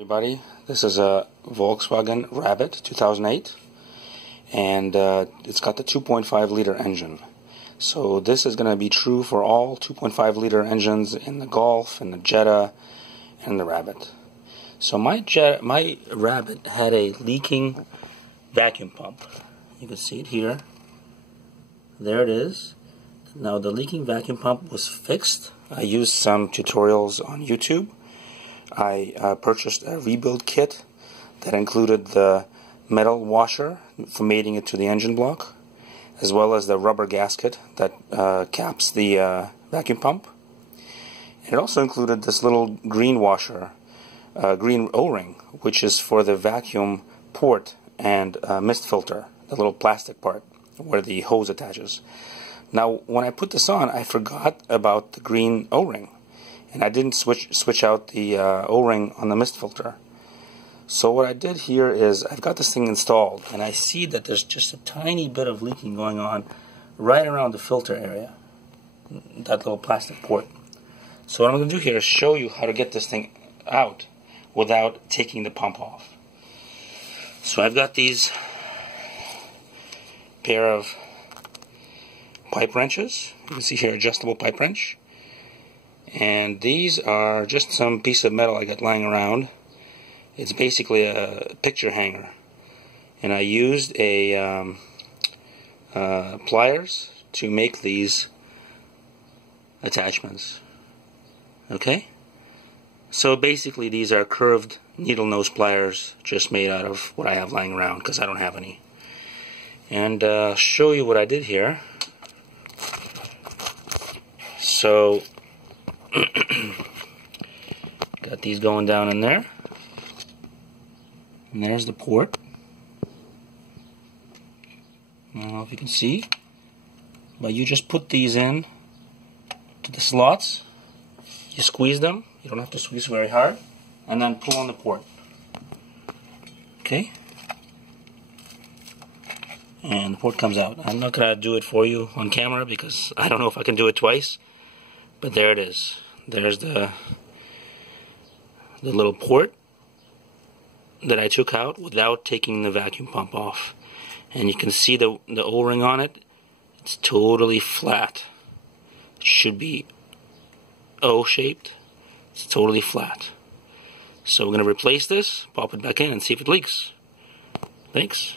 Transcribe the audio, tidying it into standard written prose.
Everybody, this is a Volkswagen Rabbit 2008, and it's got the 2.5 liter engine. So this is going to be true for all 2.5 liter engines in the Golf and the Jetta and the Rabbit. So my Rabbit had a leaking vacuum pump. You can see it here. There it is. Now the leaking vacuum pump was fixed. I used some tutorials on YouTube. I purchased a rebuild kit that included the metal washer for mating it to the engine block, as well as the rubber gasket that caps the vacuum pump. And it also included this little green washer, green O-ring, which is for the vacuum port and mist filter, the little plastic part where the hose attaches. Now, when I put this on, I forgot about the green O-ring. And I didn't switch out the O-ring on the mist filter. So what I did here is I've got this thing installed, and I see that there's just a tiny bit of leaking going on right around the filter area, that little plastic port. So what I'm going to do here is show you how to get this thing out without taking the pump off. So I've got these pair of pipe wrenches. You can see here, adjustable pipe wrench. And these are just some piece of metal I got lying around. It's basically a picture hanger. And I used a pliers to make these attachments. Okay? So basically these are curved needle nose pliers just made out of what I have lying around because I don't have any. And I'll show you what I did here. So got these going down in there, and there's the port. I don't know if you can see, but you just put these in to the slots, you squeeze them, you don't have to squeeze very hard, and then pull on the port. Okay, and the port comes out. I'm not going to do it for you on camera because I don't know if I can do it twice. But there it is. There's the little port that I took out without taking the vacuum pump off. And you can see the O-ring on it. It's totally flat. It should be O-shaped. It's totally flat. So we're going to replace this, pop it back in, and see if it leaks. Thanks.